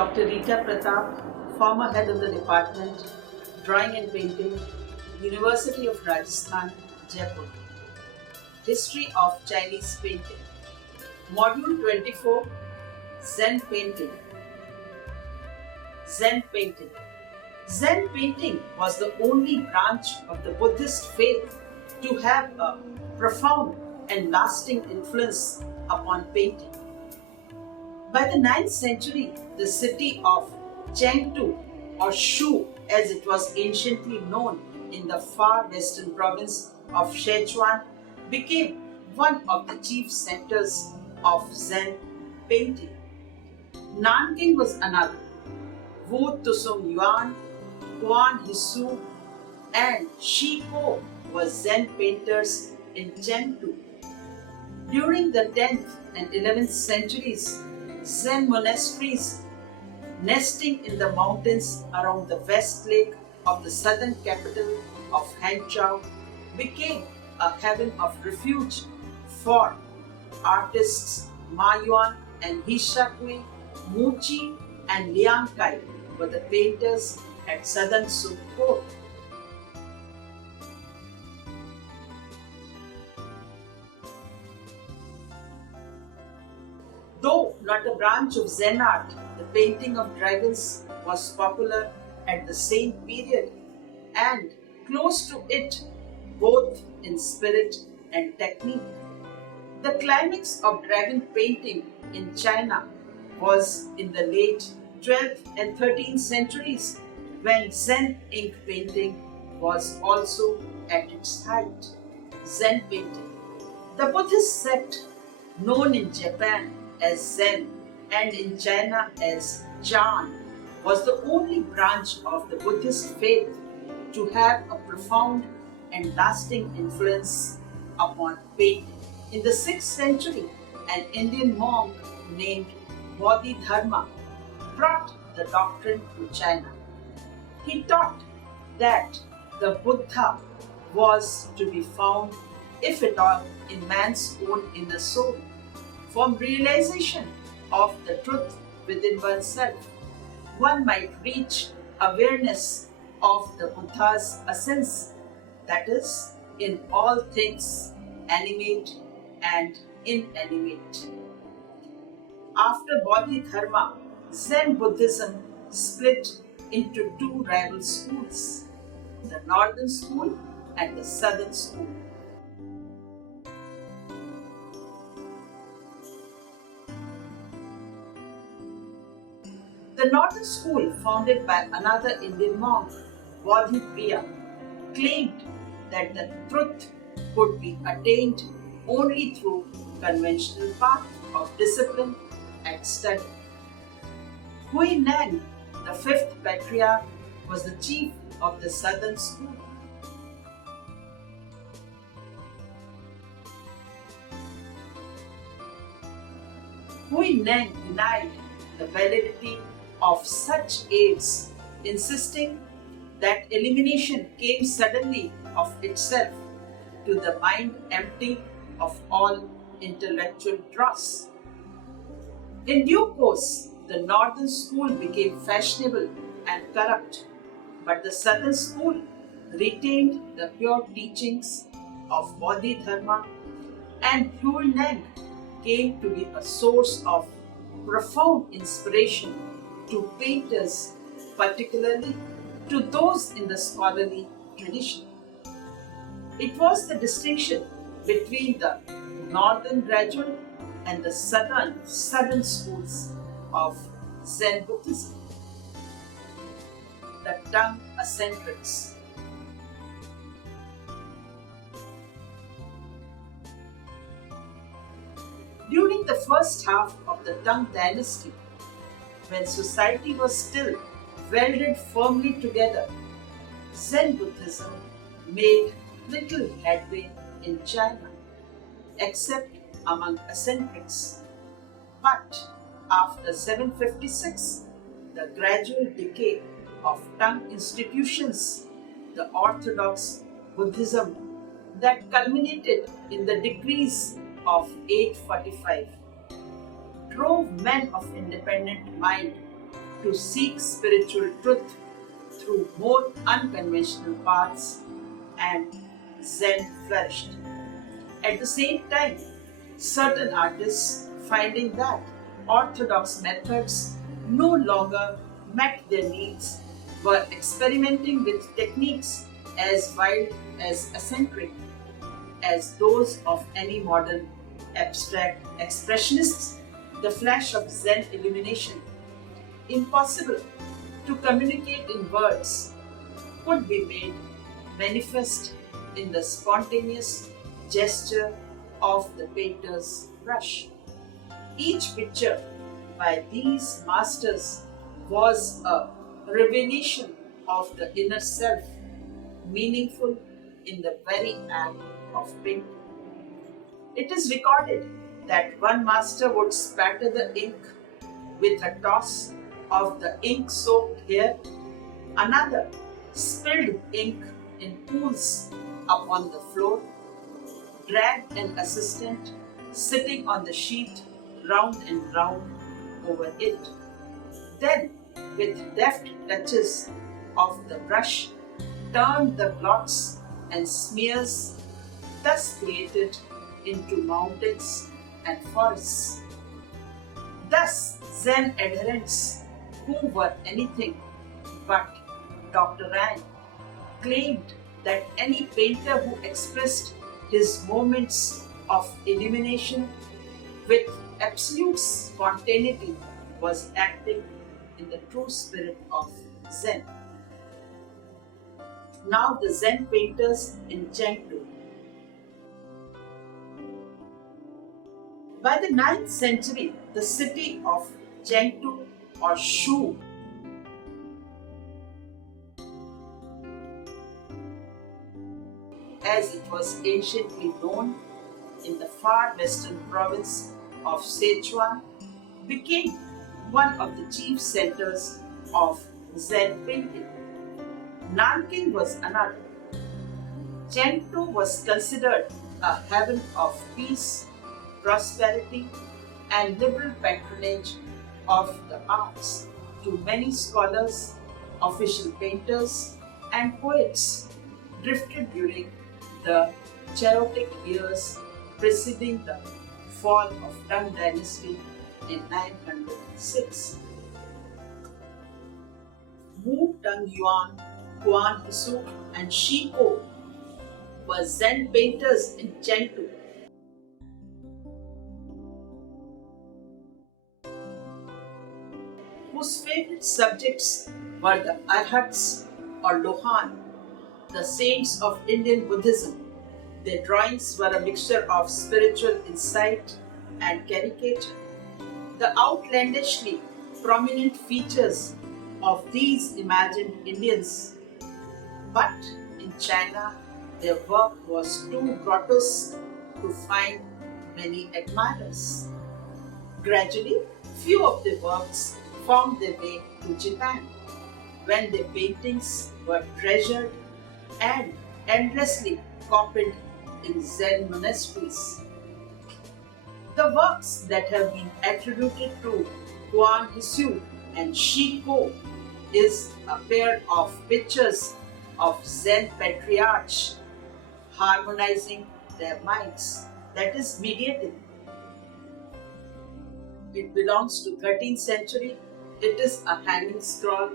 Dr. Rita Pratap, former head of the department, Drawing and Painting, University of Rajasthan, Jaipur. History of Chinese Painting. Module 24, Zen Painting. Zen Painting. Zen painting was the only branch of the Buddhist faith to have a profound and lasting influence upon painting. By the 9th century, the city of Chengdu, or Shu as it was anciently known in the far western province of Sichuan, became one of the chief centers of Zen painting. Nanking was another. Wu Tusung Yuan, Guan Hisu, and Shi Po were Zen painters in Chengdu. During the 10th and 11th centuries, Zen monasteries nesting in the mountains around the west lake of the southern capital of Hangzhou became a haven of refuge for artists. Ma Yuan and Hisha-kui, Mu Chi and Liang Kai were the painters at southern Sui court. Though not a branch of Zen art, the painting of dragons was popular at the same period and close to it both in spirit and technique. The climax of dragon painting in China was in the late 12th and 13th centuries when Zen ink painting was also at its height. Zen painting. The Buddhist sect known in Japan as Zen and in China as Chan was the only branch of the Buddhist faith to have a profound and lasting influence upon painting. In the 6th century, an Indian monk named Bodhidharma brought the doctrine to China. He taught that the Buddha was to be found, if at all, in man's own inner soul. From realization of the truth within oneself, one might reach awareness of the Buddha's essence, that is, in all things animate and inanimate. After Bodhidharma, Zen Buddhism split into two rival schools, the northern school and the southern school. The northern school, founded by another Indian monk, Bodhipriya, claimed that the truth could be attained only through conventional path of discipline and study. Hui Neng, the fifth patriarch, was the chief of the southern school. Hui Neng denied the validity of such aids, insisting that elimination came suddenly of itself to the mind empty of all intellectual dross. In due course, the northern school became fashionable and corrupt, but the southern school retained the pure teachings of Bodhidharma, and Hui Neng came to be a source of profound inspiration to painters, particularly to those in the scholarly tradition. It was the distinction between the northern graduate and the southern schools of Zen Buddhism. The Tang eccentrics. During the first half of the Tang dynasty, when society was still welded firmly together, Zen Buddhism made little headway in China, except among eccentrics. But after 756, the gradual decay of Tang institutions, the orthodox Buddhism that culminated in the decrees of 845, drove men of independent mind to seek spiritual truth through more unconventional paths, and Zen flourished. At the same time, certain artists, finding that orthodox methods no longer met their needs, were experimenting with techniques as wild as eccentric as those of any modern abstract expressionists. The flash of Zen illumination, impossible to communicate in words, could be made manifest in the spontaneous gesture of the painter's brush. Each picture by these masters was a revelation of the inner self, meaningful in the very act of painting. It is recorded that one master would spatter the ink with a toss of the ink soaked hair, another spilled ink in pools upon the floor, dragged an assistant sitting on the sheet round and round over it. Then, with deft touches of the brush, turned the blots and smears thus created into mountains and forests. Thus, Zen adherents, who were anything but Dr. Rand, claimed that any painter who expressed his moments of illumination with absolute spontaneity was acting in the true spirit of Zen. Now the Zen painters in Chengdu. By the 9th century, the city of Chengdu or Shu as it was anciently known in the far western province of Sichuan, became one of the chief centers of Zen painting. Nanking was another. Chengdu was considered a haven of peace, prosperity, and liberal patronage of the arts to many scholars, official painters, and poets drifted during the chaotic years preceding the fall of Tang Dynasty in 906. Wu Tangyuan, Guan Hisu, and Shiko were Zen painters in Chengdu. Whose favorite subjects were the Arhats or Lohan, the saints of Indian Buddhism. Their drawings were a mixture of spiritual insight and caricature. The outlandishly prominent features of these imagined Indians. But in China, their work was too grotesque to find many admirers. Gradually, few of their works found their way to Japan, when their paintings were treasured and endlessly copied in Zen monasteries. The works that have been attributed to Guan Hisu and Shiko is a pair of pictures of Zen patriarchs harmonizing their minds, that is mediating. It belongs to 13th century. It is a hanging scroll,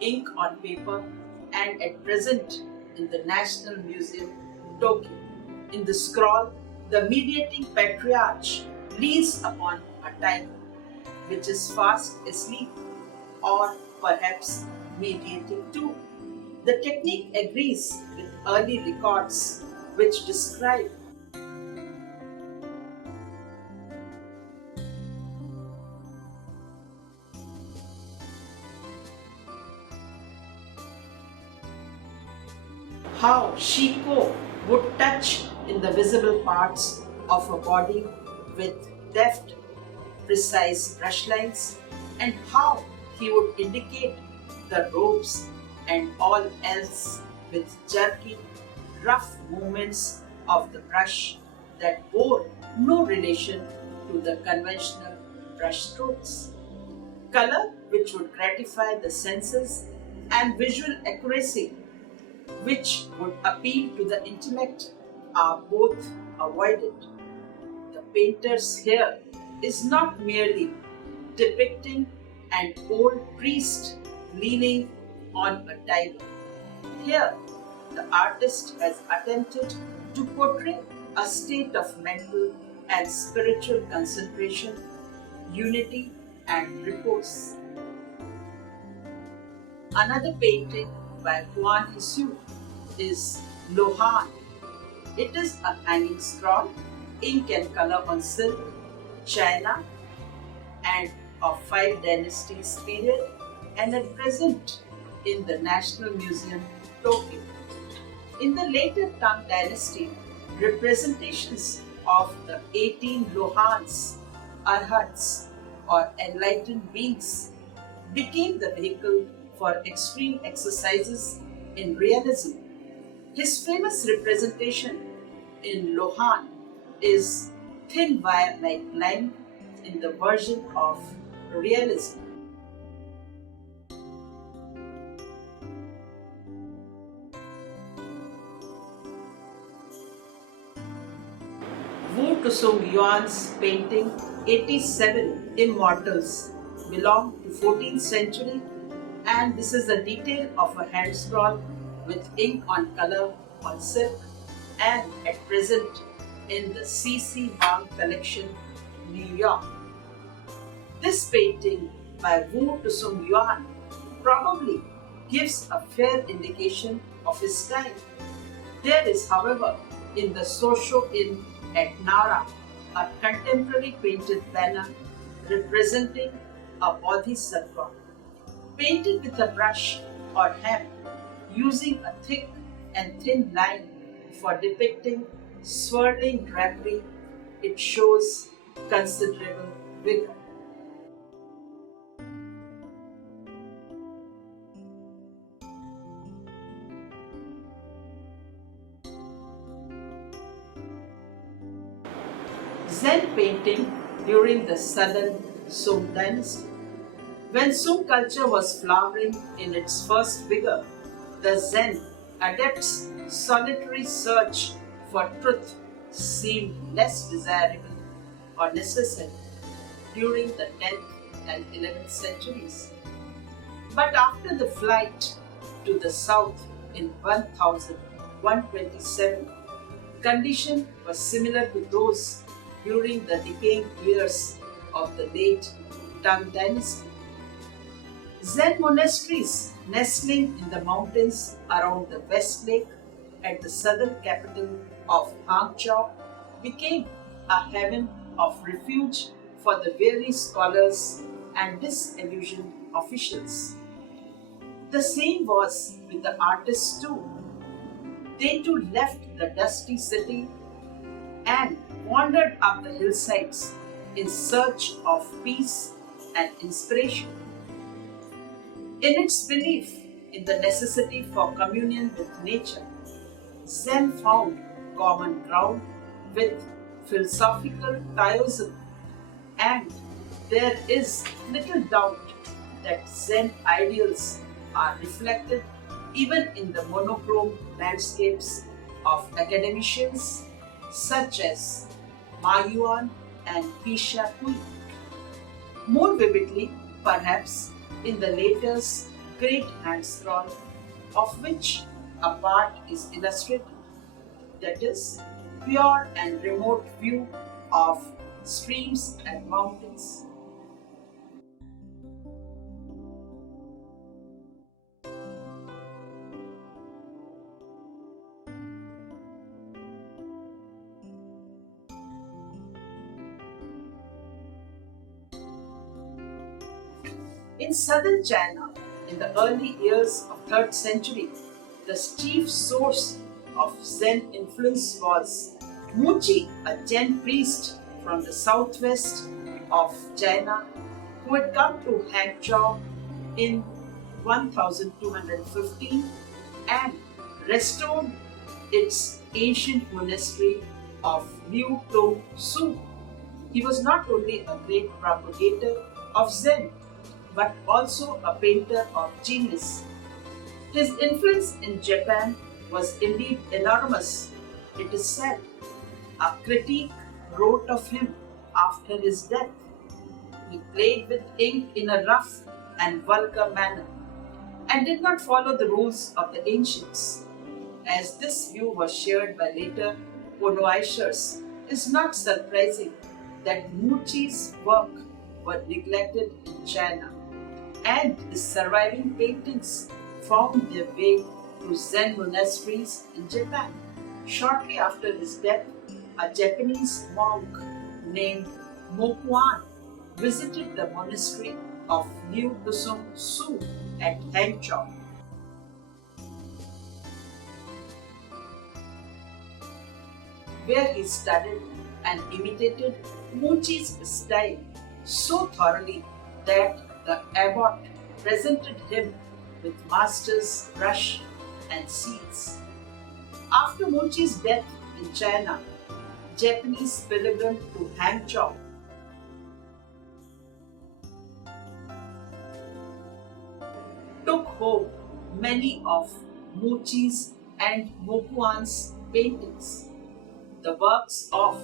ink on paper, and at present in the National Museum, Tokyo. In the scroll, the mediating patriarch leans upon a tiger, which is fast asleep, or perhaps mediating too. The technique agrees with early records which describe how Shiko would touch in the visible parts of a body with deft, precise brush lines, and how he would indicate the robes and all else with jerky, rough movements of the brush that bore no relation to the conventional brush strokes. Color which would gratify the senses, and visual accuracy, which would appeal to the intellect, are both avoided. The painters here is not merely depicting an old priest leaning on a diver. Here, the artist has attempted to portray a state of mental and spiritual concentration, unity, and repose. Another painting by Juan Hsu is Lohan. It is a hanging scroll, ink and color on silk, China, and of five dynasties period, and at present in the National Museum, Tokyo. In the later Tang dynasty, representations of the 18 Lohans, Arhats, or enlightened beings, became the vehicle for extreme exercises in realism. His famous representation in Lohan is thin wire-like line in the version of realism. Wu Tusung Yuan's painting 87 Immortals belong to 14th century, and this is a detail of a hand scroll with ink on color on silk, and at present in the C.C. Wang collection, New York. This painting by Wu Tusung Yuan probably gives a fair indication of his time. There is, however, in the Sosho Inn at Nara, a contemporary painted banner representing a bodhisattva, painted with a brush or hand, using a thick and thin line for depicting swirling drapery. It shows considerable vigor. Zen painting during the southern Song dynasty. When Song culture was flowering in its first vigor, the Zen adepts' solitary search for truth seemed less desirable or necessary during the 10th and 11th centuries. But after the flight to the south in 1127, conditions were similar to those during the decaying years of the late Tang dynasty. Zen monasteries nestling in the mountains around the West Lake at the southern capital of Hangzhou became a haven of refuge for the weary scholars and disillusioned officials. The same was with the artists too. They too left the dusty city and wandered up the hillsides in search of peace and inspiration. In its belief in the necessity for communion with nature, Zen found common ground with philosophical Taoism, and there is little doubt that Zen ideals are reflected even in the monochrome landscapes of academicians such as Ma Yuan and Pisha Hui. More vividly, perhaps, in the latter's great hand scroll, of which a part is illustrated, that is, pure and remote view of streams and mountains. In southern China, in the early years of 3rd century, the chief source of Zen influence was Muji, a Zen priest from the southwest of China who had come to Hangzhou in 1215 and restored its ancient monastery of Liu Tong Su. He was not only a great propagator of Zen, but also a painter of genius. His influence in Japan was indeed enormous. It is said a critic wrote of him after his death. He played with ink in a rough and vulgar manner and did not follow the rules of the ancients. As this view was shared by later Konoishers, it is not surprising that Muchi's work were neglected in China, and his surviving paintings found their way to Zen monasteries in Japan. Shortly after his death, a Japanese monk named Mokuan visited the monastery of Liu Tusum Su at Hangzhou. Where he studied and imitated Muchi's style so thoroughly that the abbot presented him with master's brush and seals. After Muchi's death in China, Japanese pilgrimed to Hangzhou took home many of Muchi's and Mokuan's paintings. The works of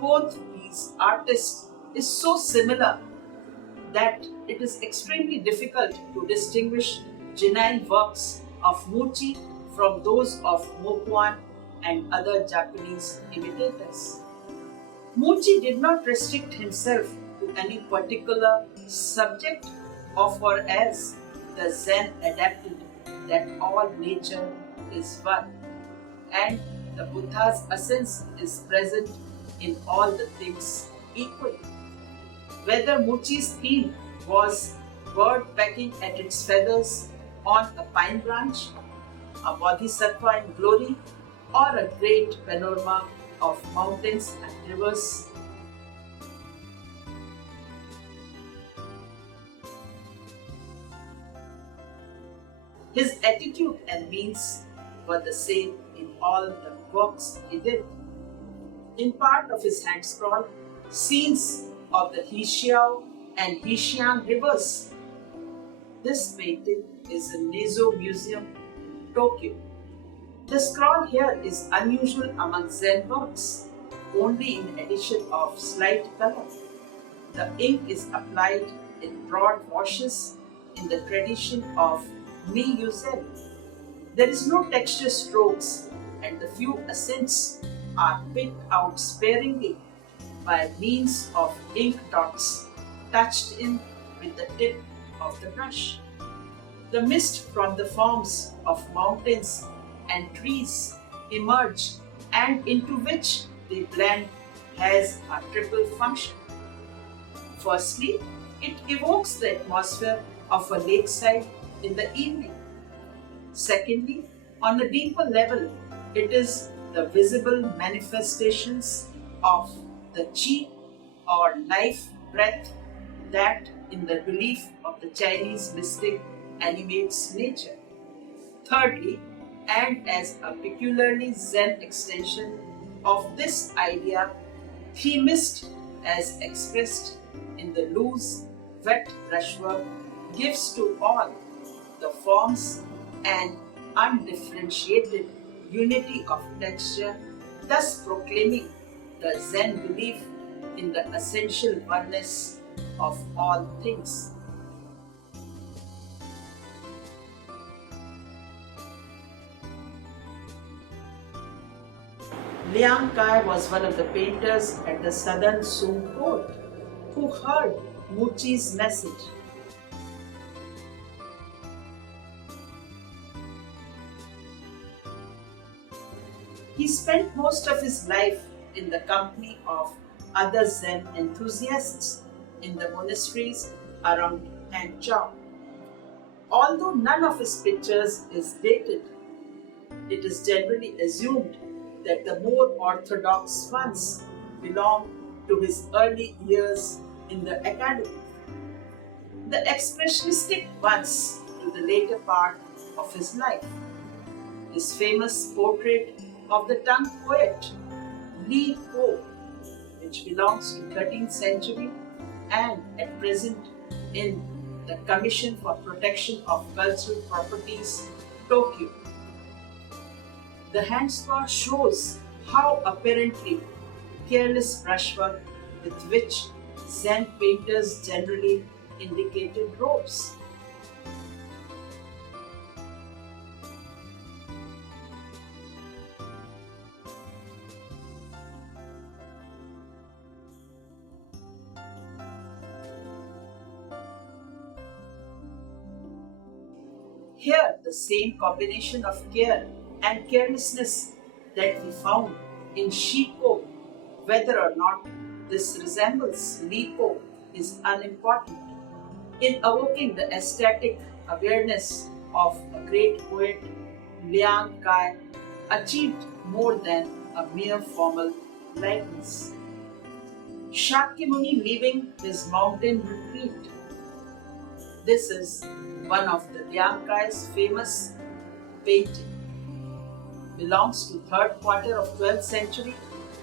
both these artists is so similar that it is extremely difficult to distinguish genuine works of Muchi from those of Mokuan and other Japanese imitators. Muchi did not restrict himself to any particular subject, or for as the Zen adapted that all nature is one and the Buddha's essence is present in all the things equally. Whether Muchi's theme was bird pecking at its feathers on a pine branch, a bodhisattva in glory, or a great panorama of mountains and rivers, his attitude and means were the same in all the works he did. In part of his hand scroll, scenes of the Hixiao and Hixiang rivers. This painting is in Nezo Museum, Tokyo. The scroll here is unusual among Zen works, only in addition of slight color. The ink is applied in broad washes in the tradition of Mi-Yuzen. There is no texture strokes, and the few accents are picked out sparingly by means of ink dots touched in with the tip of the brush. The mist from the forms of mountains and trees emerge and into which they blend has a triple function. Firstly, it evokes the atmosphere of a lakeside in the evening. Secondly, on a deeper level, it is the visible manifestations of the chi or life breath that, in the belief of the Chinese mystic, animates nature. Thirdly, and as a peculiarly Zen extension of this idea, themist, as expressed in the loose, wet brushwork, gives to all the forms an undifferentiated unity of texture, thus proclaiming the Zen belief in the essential oneness of all things. Liang Kai was one of the painters at the southern Sung court who heard Muchi's message. He spent most of his life in the company of other Zen enthusiasts in the monasteries around Hangzhou. Although none of his pictures is dated, it is generally assumed that the more orthodox ones belong to his early years in the academy, the expressionistic ones to the later part of his life. His famous portrait of the tongue poet Li Po, which belongs to 13th century and at present in the Commission for Protection of Cultural Properties, Tokyo. The hand scar shows how apparently careless brushwork with which Zen painters generally indicated robes. Here, the same combination of care and carelessness that we found in Shiko, whether or not this resembles Lipo, is unimportant. In evoking the aesthetic awareness of a great poet, Liang Kai achieved more than a mere formal likeness. Shakyamuni leaving his mountain retreat. This is one of the Liang Kai's famous painting. Belongs to third quarter of 12th century.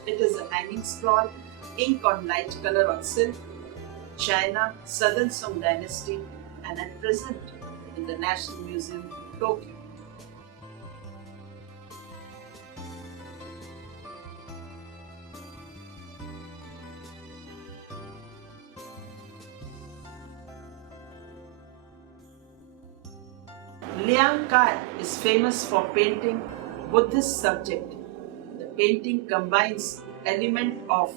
It is a hanging scroll, ink on light color on silk, China, Southern Song Dynasty, and at present in the National Museum, Tokyo. Liang Kai is famous for painting Buddhist subject. The painting combines element of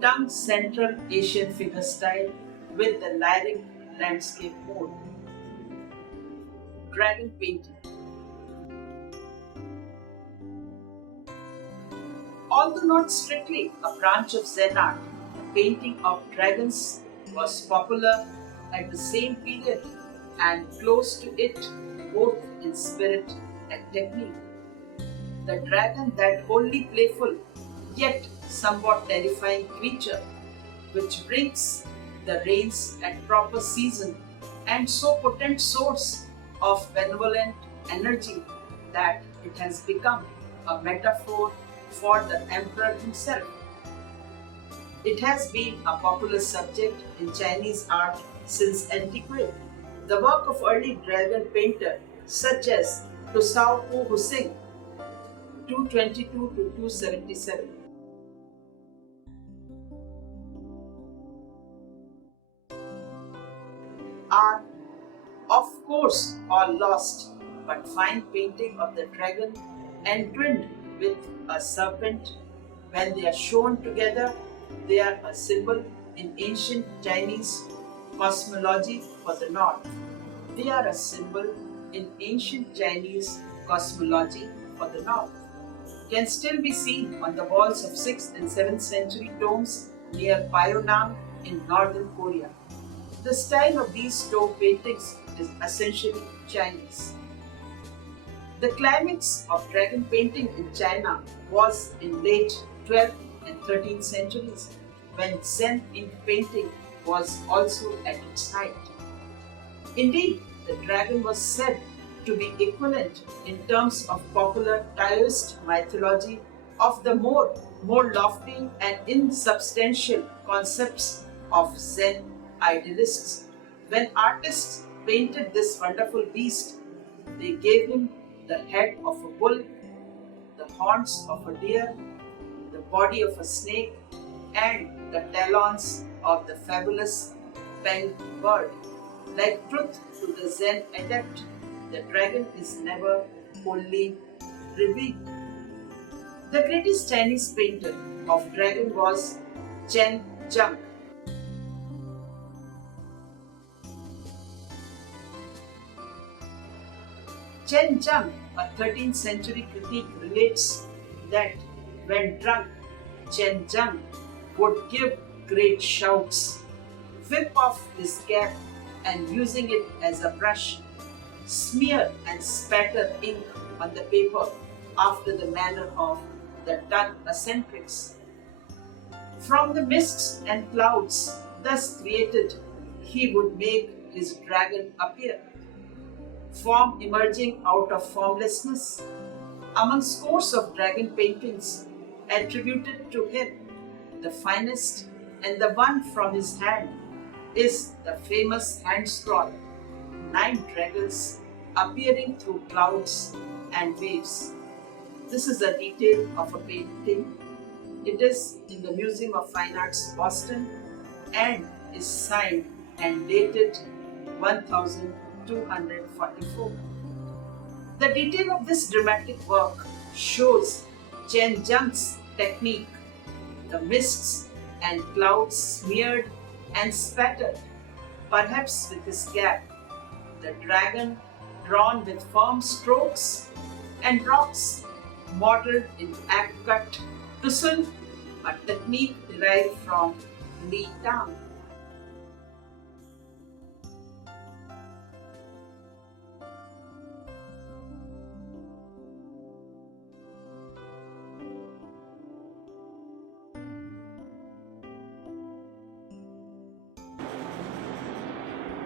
Tang Central Asian figure style with the lyric landscape mode. Dragon painting. Although not strictly a branch of Zen art, the painting of dragons was popular at the same period and close to it both in spirit and technique. The dragon, that wholly playful yet somewhat terrifying creature, which brings the rains at proper season and so potent source of benevolent energy that it has become a metaphor for the emperor himself. It has been a popular subject in Chinese art since antiquity. The work of early dragon painter such as Tusao Pu Husing 222 to 277 are of course all lost, but fine painting of the dragon entwined with a serpent, when they are shown together, they are a symbol in ancient Chinese cosmology for the north. They are a symbol in ancient Chinese cosmology for the north. Can still be seen on the walls of 6th and 7th century tombs near Pyongyang in northern Korea. The style of these stone paintings is essentially Chinese. The climax of dragon painting in China was in late 12th and 13th centuries, when Zen ink painting was also at its height. Indeed, the dragon was said to be equivalent in terms of popular Taoist mythology of the more lofty and insubstantial concepts of Zen idealists. When artists painted this wonderful beast, they gave him the head of a bull, the horns of a deer, the body of a snake, and the talons of the fabulous peng bird. Like truth to the Zen adept, the dragon is never wholly revealed. The greatest Chinese painter of dragon was Chen Zheng. Chen Zheng, a 13th century critic, relates that when drunk, Chen Zheng would give great shouts, whip off his cap, and using it as a brush, smear and spatter ink on the paper after the manner of the Tang eccentrics. From the mists and clouds thus created, he would make his dragon appear, form emerging out of formlessness. Among scores of dragon paintings attributed to him, the finest and the one from his hand is the famous hand scroll, nine dragons appearing through clouds and waves. This is a detail of a painting. It is in the Museum of Fine Arts, Boston, and is signed and dated 1244. The detail of this dramatic work shows Chen Jiang's technique. The mists and clouds smeared and spattered, perhaps with his cap, the dragon drawn with firm strokes, and rocks modeled in cut tussle, a technique derived from Li Tang.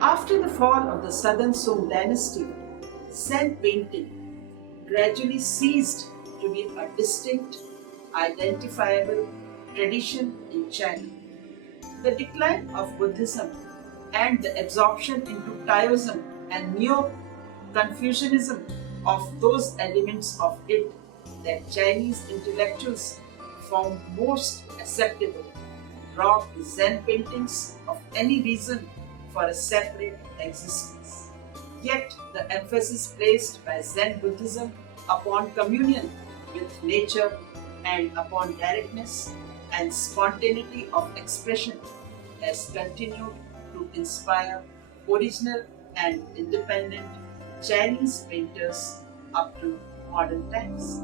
After the fall of the Southern Song dynasty, Zen painting gradually ceased to be a distinct, identifiable tradition in China. The decline of Buddhism and the absorption into Taoism and Neo-Confucianism of those elements of it that Chinese intellectuals found most acceptable robbed Zen paintings of any reason for a separate existence. Yet the emphasis placed by Zen Buddhism upon communion with nature and upon directness and spontaneity of expression has continued to inspire original and independent Chinese painters up to modern times.